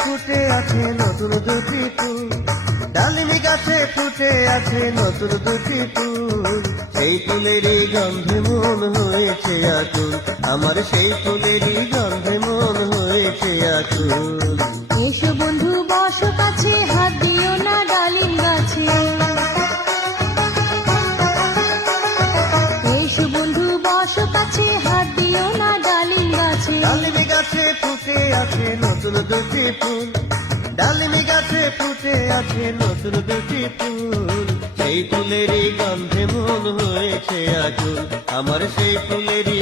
ফুটে আছে নতুন দুটি ফুল, ডালিমি গাছে ফুটে আছে নতুন দুটি ফুল। সেই ফুলেরই গন্ধে মন হয়েছে আকুল, আমার সেই ফুলেরই গন্ধে মন হয়েছে আকুল। এসো বন্ধু বসো কাছে, হাত দিও না ডালিম গাছে। এসো বন্ধু বসো কাছে, হাত দিও না ডালিম গাছে। ডালিমি গাছে ফুটে আছে নতুন দুটি ফুল, ডালিমি গাছে ফুটে আছে নতুন দুটি ফুল। সেই ফুলেরই গন্ধে মন হয়েছে আকুল, আমার সেই ফুলেরই